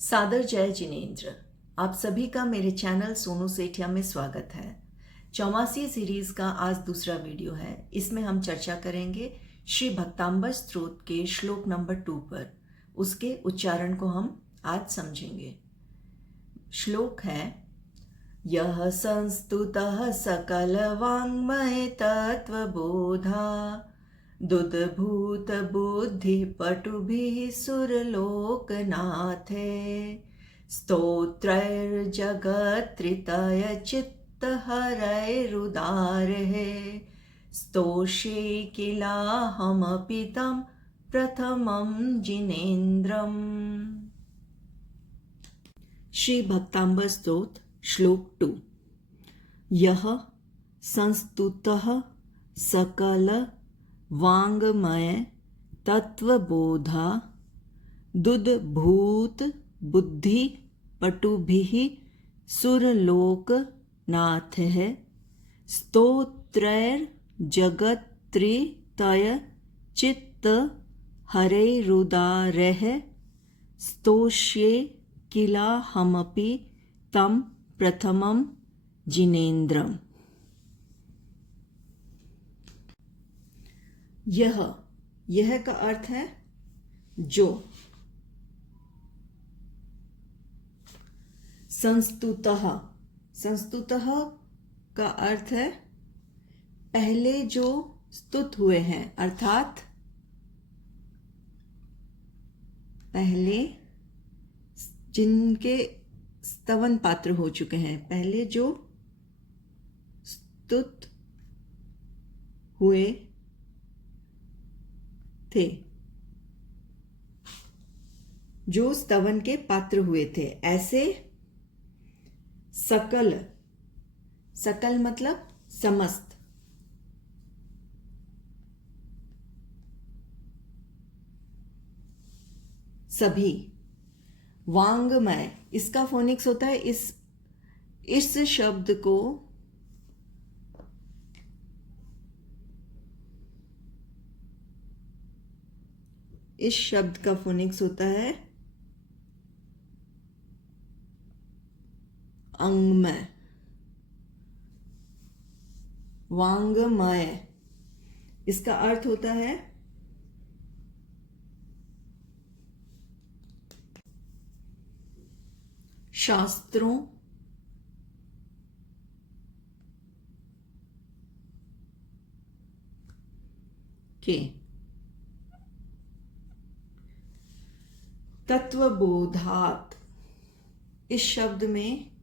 सादर जय जिनेन्द्र। आप सभी का मेरे चैनल सोनू सेठिया में स्वागत है। 84 सीरीज का आज दूसरा वीडियो है। इसमें हम चर्चा करेंगे श्री भक्तांबर स्तोत्र के श्लोक नंबर 2 पर। उसके उच्चारण को हम आज समझेंगे। श्लोक है, यह संस्तुतः सकल वाङ्मय तत्वबोधा दुद्भूत बुद्धि पटुभिः सुरलोकनाथे स्तोत्रैर्जगत्त्रितय चित्तहरैरुदारैः स्तोषे किलाहमपि तं प्रथमं जिनेन्द्रम्। श्री भक्तांबर स्तोत्र श्लोक 2। यह संस्तुतः सकल वाङ्मय तत्वबोधा दुद्भूत बुद्धि पटुभिः सुरलोकनाथः स्तोत्रैर्जगत्त्रितय चित्त हरैरुदारैः स्तोष्ये किलाहमपि तं प्रथमं जिनेन्द्रम्। यह का अर्थ है जो। संस्तुतः का अर्थ है पहले जो स्तुत हुए हैं, अर्थात पहले जिनके स्तवन पात्र हो चुके हैं, पहले जो स्तुत हुए थे, जो स्तवन के पात्र हुए थे, ऐसे सकल मतलब समस्त, सभी। वाङ्मय इसका फोनिक्स होता है, इस शब्द को इस शब्द का फोनिक्स होता है अंगमय, वाङ्मय। इसका अर्थ होता है शास्त्रों के तत्वबोधात। इस शब्द में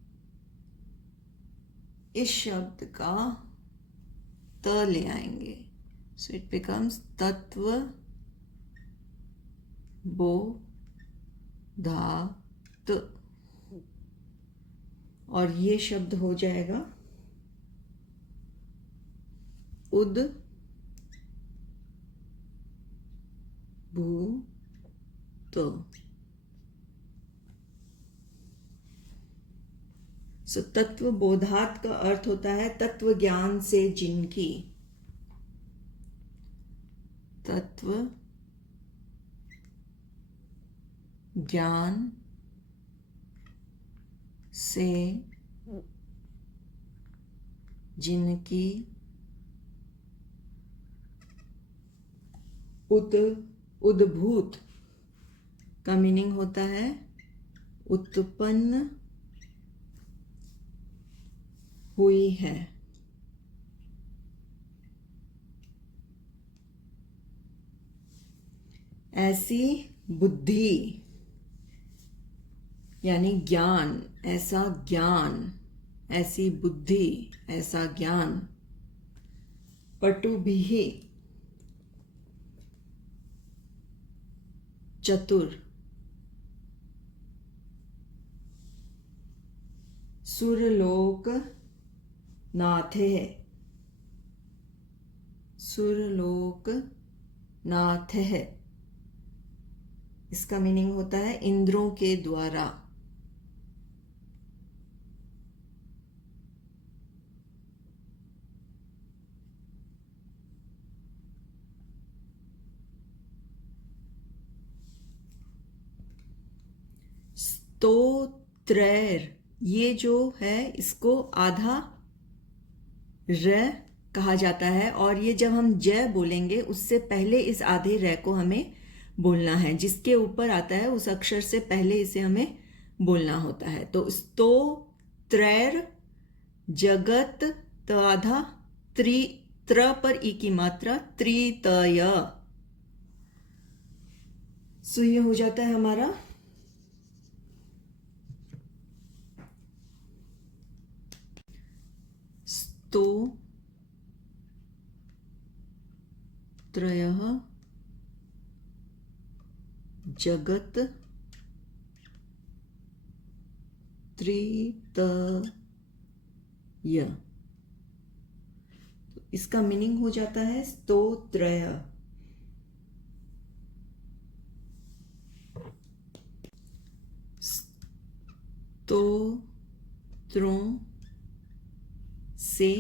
इस शब्द का त ले आएंगे, सो इट बिकम्स तत्वबोधात, और ये शब्द हो जाएगा उद्भूत। सो तत्व बोधात का अर्थ होता है तत्व ज्ञान से जिनकी, तत्व ज्ञान से जिनकी उद्भूत का मीनिंग होता है उत्पन्न हुई है, ऐसी बुद्धि यानी ज्ञान, ऐसा ज्ञान, ऐसी बुद्धि, ऐसा ज्ञान, पटुभिः चतुर, सुरलोकनाथः। इसका मीनिंग होता है इंद्रों के द्वारा। स्तोत्रैर, ये जो है इसको आधा र कहा जाता है, और ये जब हम ज बोलेंगे उससे पहले इस आधे र को हमें बोलना है। जिसके ऊपर आता है उस अक्षर से पहले इसे हमें बोलना होता है। तो स्तोत्रैर जगत, त आधा, त्र पर ई की मात्रा, त्रितय। सो ये हो जाता है हमारा स्तोत्रयः जगत त्रितय। तो इसका मीनिंग हो जाता है स्तोत्रय। स्तोत्रों से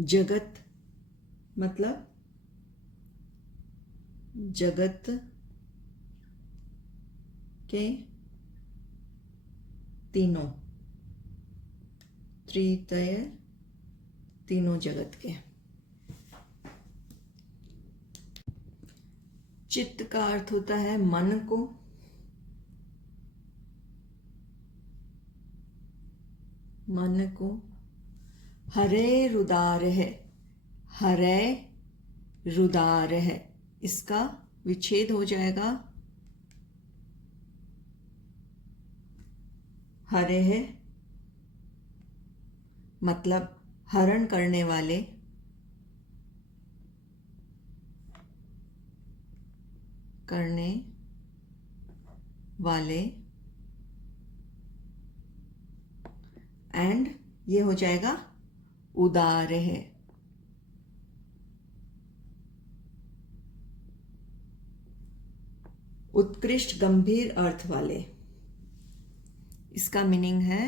जगत मतलब जगत के तीनों, त्रितय, तीनों जगत के। चित्त का अर्थ होता है मन को, मन को। हरे रुदार है, हरे रुदार है, इसका विच्छेद हो जाएगा हरे है मतलब हरण करने वाले, करने वाले, एंड ये हो जाएगा उदार है। उत्कृष्ट गंभीर अर्थ वाले, इसका मीनिंग है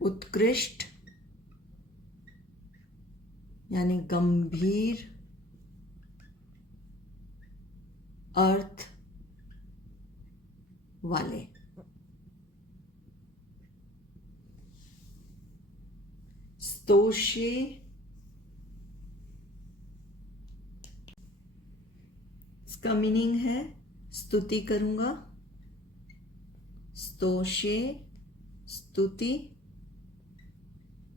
उत्कृष्ट यानी गंभीर अर्थ वाले। स्तोषे, इसका मीनिंग है स्तुति करूंगा, स्तोषे स्तुति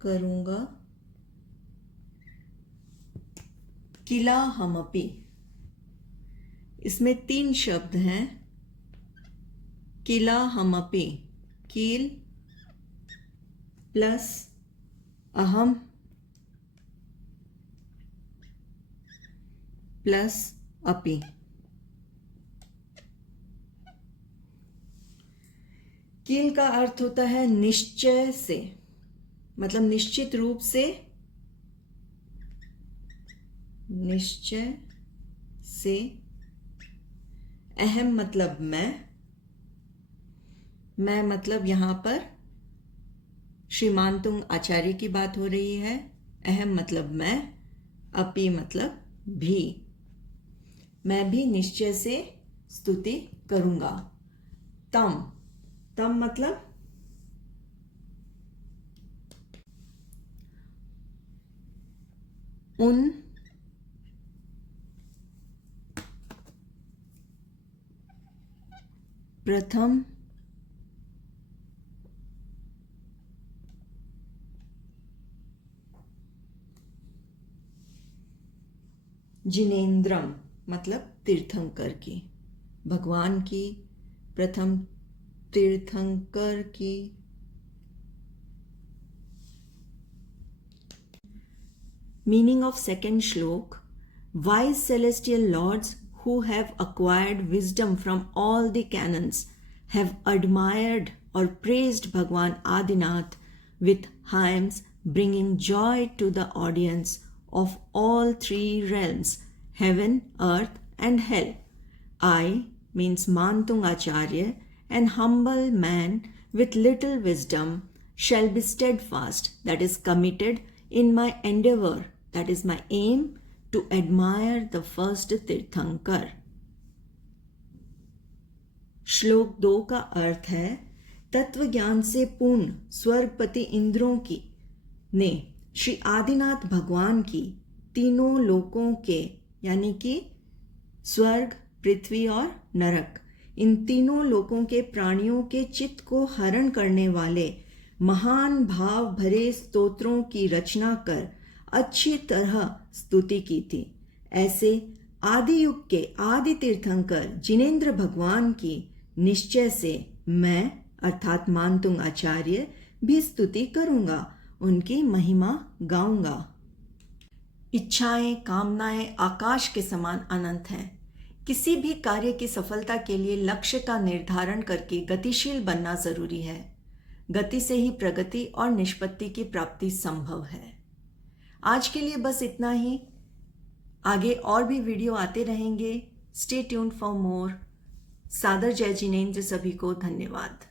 करूंगा। किला हमपि, इसमें 3 शब्द हैं। किला हमपि, कील प्लस अहम प्लस अपि। कील का अर्थ होता है निश्चय से, मतलब निश्चित रूप से, निश्चय से। अहम मतलब मैं मतलब यहां पर श्रीमानतुंग आचार्य की बात हो रही है। अहम मतलब मैं, अपि मतलब भी, मैं भी निश्चय से स्तुति करूंगा। तम, तम मतलब उन प्रथम जिनेन्द्रम मतलब तीर्थंकर की, भगवान की प्रथम तीर्थंकर की। मीनिंग ऑफ सेकेंड श्लोक। Wise celestial lords who have acquired wisdom from all the canons have admired or praised Bhagwan Adinath with hymns bringing joy to the audience of all 3 realms, heaven, earth and hell. I means Mantung Acharya, an humble man with little wisdom, shall be steadfast, that is committed in my endeavor, that is my aim, to admire the first Tirthankar. श्लोक 2 का अर्थ है, तत्व ज्ञान से पूर्ण स्वर्गपति इंद्रों की ने श्री आदिनाथ भगवान की तीनों लोकों के यानी कि स्वर्ग, पृथ्वी और नरक, इन तीनों लोकों के प्राणियों के चित्त को हरण करने वाले महान भाव भरे स्तोत्रों की रचना कर अच्छी तरह स्तुति की थी। ऐसे आदि युग के आदि तीर्थंकर जिनेंद्र भगवान की निश्चय से मैं अर्थात मानतुंग आचार्य भी स्तुति करूंगा, उनकी महिमा गाऊंगा। इच्छाएं, कामनाएं आकाश के समान अनंत हैं। किसी भी कार्य की सफलता के लिए लक्ष्य का निर्धारण करके गतिशील बनना जरूरी है। गति से ही प्रगति और निष्पत्ति की प्राप्ति संभव है। आज के लिए बस इतना ही। आगे और भी वीडियो आते रहेंगे। Stay tuned for more. सादर जय जिनेंद्र। सभी को धन्यवाद।